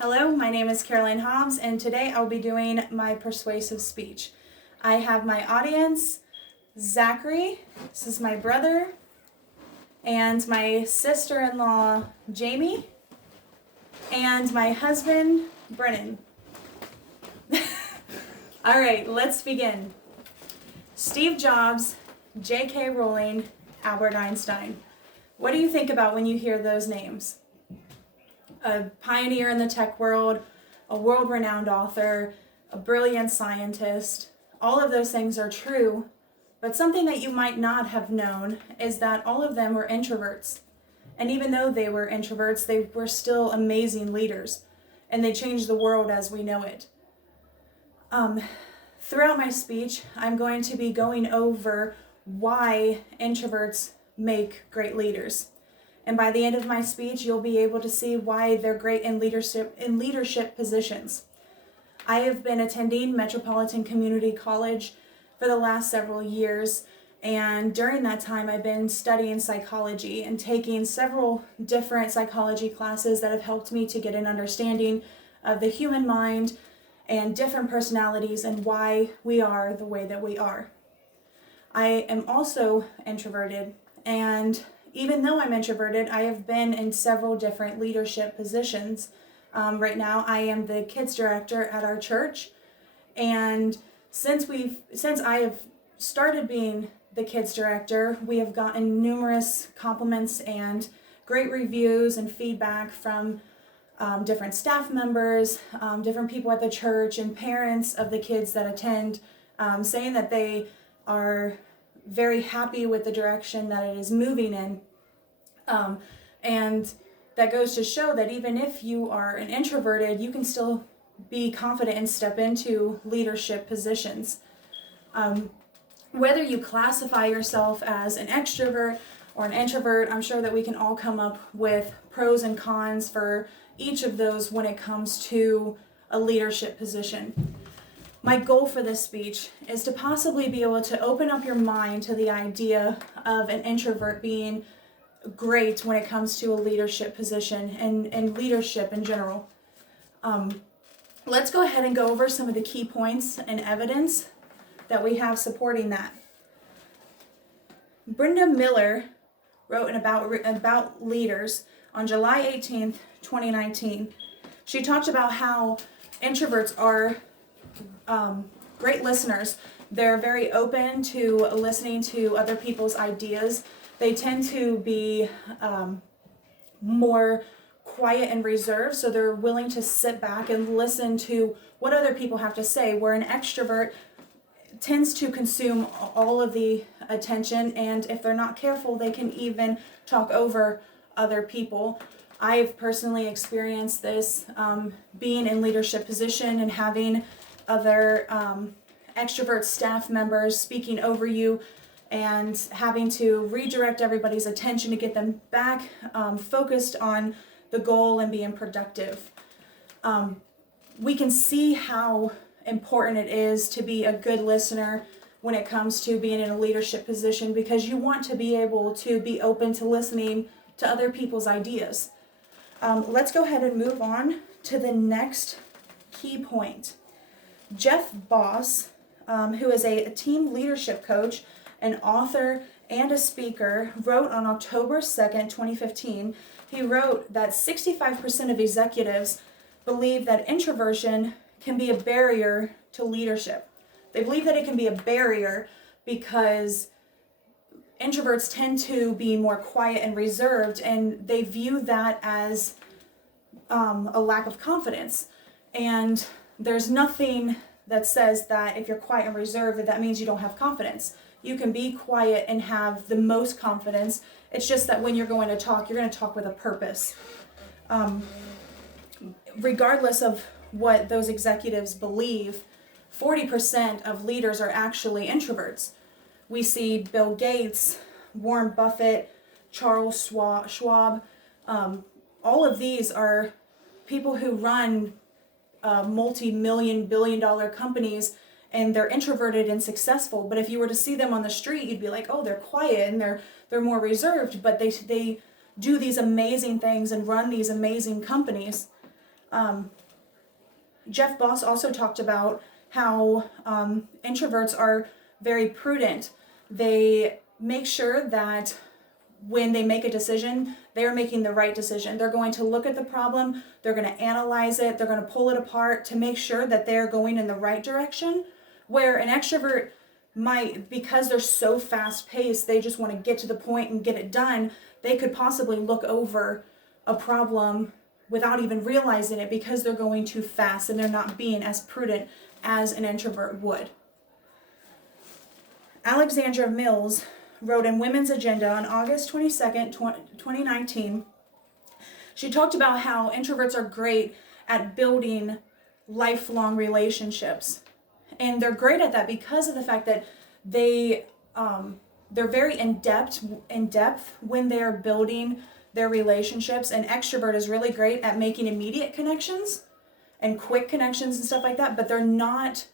Hello, my name is Caroline Hobbs, and today I'll be doing my persuasive speech. I have my audience, Zachary, this is my brother, and my sister-in-law, Jamie, and my husband, Brennan. All right, let's begin. Steve Jobs, J.K. Rowling, Albert Einstein. What do you think about when you hear those names? A pioneer in the tech world, a world-renowned author, a brilliant scientist. All of those things are true, but something that you might not have known is that all of them were introverts. And even though they were introverts, they were still amazing leaders, and they changed the world as we know it. Throughout my speech, I'm going to be going over why introverts make great leaders. And by the end of my speech, you'll be able to see why they're great in leadership positions. I have been attending Metropolitan Community College for the last several years, and during that time I've been studying psychology and taking several different psychology classes that have helped me to get an understanding of the human mind and different personalities and why we are the way that we are. I am also introverted, and even though I'm introverted, I have been in several different leadership positions. Right now, I am the kids director at our church, and since I have started being the kids director, we have gotten numerous compliments and great reviews and feedback from different staff members, different people at the church, and parents of the kids that attend, saying that they are very happy with the direction that it is moving in. And that goes to show that even if you are an introverted, you can still be confident and step into leadership positions. Whether you classify yourself as an extrovert or an introvert, I'm sure that we can all come up with pros and cons for each of those when it comes to a leadership position. My goal for this speech is to possibly be able to open up your mind to the idea of an introvert being great when it comes to a leadership position and leadership in general. Let's go ahead and go over some of the key points and evidence that we have supporting that. Brenda Miller wrote an about leaders on July 18th, 2019. She talked about how introverts are great listeners. They're very open to listening to other people's ideas. They tend to be more quiet and reserved, so they're willing to sit back and listen to what other people have to say, where an extrovert tends to consume all of the attention, and if they're not careful, they can even talk over other people. I've personally experienced this being in leadership position and having other extrovert staff members speaking over you and having to redirect everybody's attention to get them back focused on the goal and being productive. We can see how important it is to be a good listener when it comes to being in a leadership position, because you want to be able to be open to listening to other people's ideas. Let's go ahead and move on to the next key point. Jeff Boss, who is a team leadership coach, an author, and a speaker, wrote on October 2nd, 2015, he wrote that 65% of executives believe that introversion can be a barrier to leadership. They believe that it can be a barrier because introverts tend to be more quiet and reserved, and they view that as a lack of confidence. And there's nothing that says that if you're quiet and reserved, that means you don't have confidence. You can be quiet and have the most confidence. It's just that when you're going to talk, you're going to talk with a purpose. Regardless of what those executives believe, 40% of leaders are actually introverts. We see Bill Gates, Warren Buffett, Charles Schwab. All of these are people who run multi-million, billion-dollar companies, and they're introverted and successful. But if you were to see them on the street, you'd be like, oh, they're quiet and they're more reserved, but they do these amazing things and run these amazing companies. Jeff Boss also talked about how introverts are very prudent. They make sure that when they make a decision, they're making the right decision. They're going to look at the problem, they're going to analyze it, they're going to pull it apart to make sure that they're going in the right direction. Where an extrovert might, because they're so fast paced, they just want to get to the point and get it done, they could possibly look over a problem without even realizing it because they're going too fast and they're not being as prudent as an introvert would. Alexandra Mills wrote in Women's Agenda on August 22nd, 2019, she talked about how introverts are great at building lifelong relationships. And they're great at that because of the fact that they're very in depth when they're building their relationships. An extrovert is really great at making immediate connections and quick connections and stuff like that, but they're not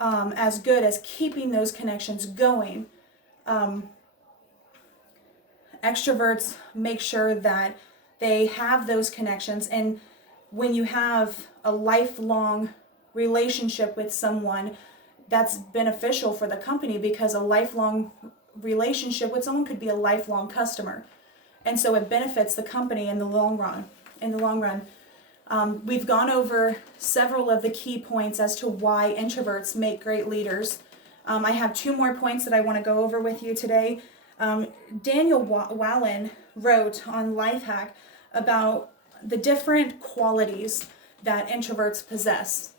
as good as keeping those connections going. Extroverts make sure that they have those connections, and when you have a lifelong relationship with someone, that's beneficial for the company, because a lifelong relationship with someone could be a lifelong customer, and so it benefits the company in the long run. We've gone over several of the key points as to why introverts make great leaders. I have 2 more points that I want to go over with you today. Daniel Wallen wrote on Lifehack about the different qualities that introverts possess.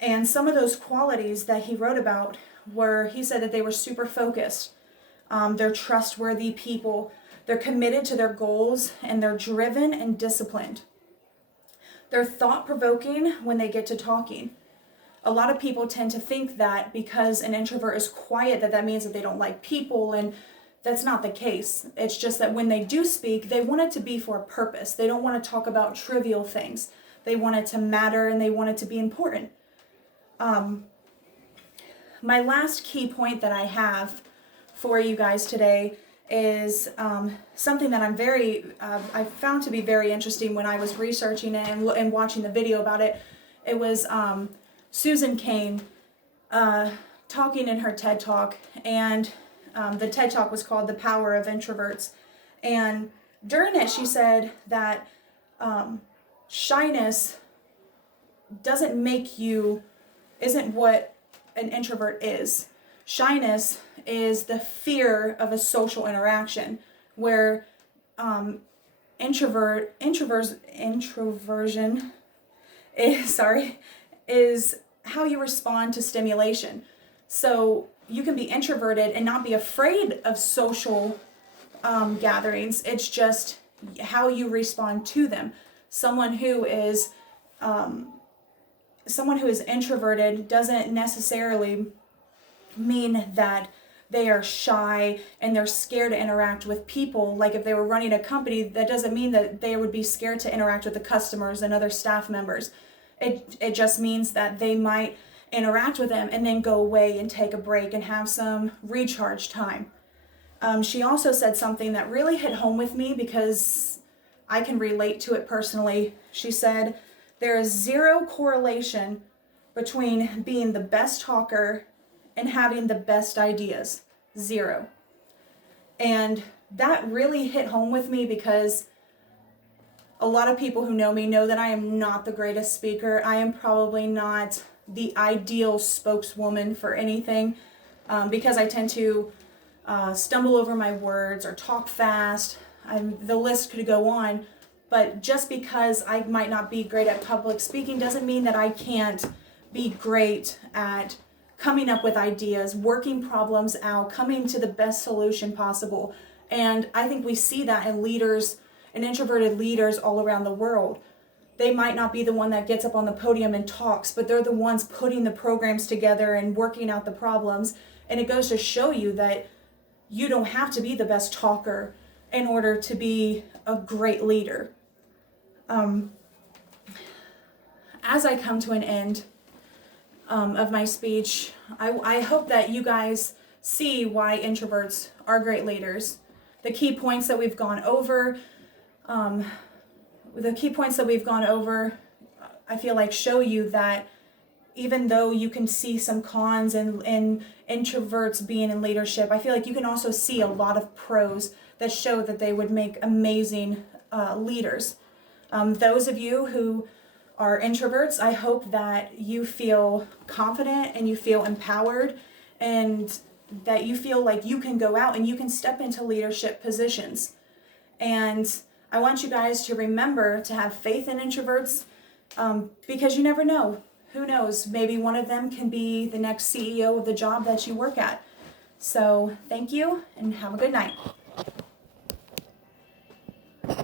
And some of those qualities that he wrote about were, he said that they were super focused, they're trustworthy people, they're committed to their goals, and they're driven and disciplined. They're thought-provoking when they get to talking. A lot of people tend to think that because an introvert is quiet, that means that they don't like people, and that's not the case. It's just that when they do speak, they want it to be for a purpose. They don't want to talk about trivial things. They want it to matter, and they want it to be important. My last key point that I have for you guys today is something that I found to be very interesting when I was researching it and watching the video about it. It was Susan Cain talking in her TED Talk, and the TED Talk was called The Power of Introverts. And during it, she said that shyness isn't what an introvert is. Shyness is the fear of a social interaction, where introversion is how you respond to stimulation. So you can be introverted and not be afraid of social gatherings. It's just how you respond to them. Someone who is introverted doesn't necessarily mean that they are shy and they're scared to interact with people. Like if they were running a company, that doesn't mean that they would be scared to interact with the customers and other staff members. It just means that they might interact with them and then go away and take a break and have some recharge time. She also said something that really hit home with me because I can relate to it personally. She said, there is zero correlation between being the best talker and having the best ideas. Zero. And that really hit home with me because a lot of people who know me know that I am not the greatest speaker. I am probably not the ideal spokeswoman for anything because I tend to stumble over my words or talk fast. The list could go on. But just because I might not be great at public speaking doesn't mean that I can't be great at coming up with ideas, working problems out, coming to the best solution possible. And I think we see that in leaders and introverted leaders all around the world. They might not be the one that gets up on the podium and talks, but they're the ones putting the programs together and working out the problems. And it goes to show you that you don't have to be the best talker in order to be a great leader. As I come to an end of my speech, I hope that you guys see why introverts are great leaders. The key points that we've gone over, I feel like show you that even though you can see some cons and introverts being in leadership, I feel like you can also see a lot of pros that show that they would make amazing leaders. Those of you who are introverts, I hope that you feel confident and you feel empowered and that you feel like you can go out and you can step into leadership positions. And I want you guys to remember to have faith in introverts because you never know. Who knows? Maybe one of them can be the next CEO of the job that you work at. So thank you and have a good night.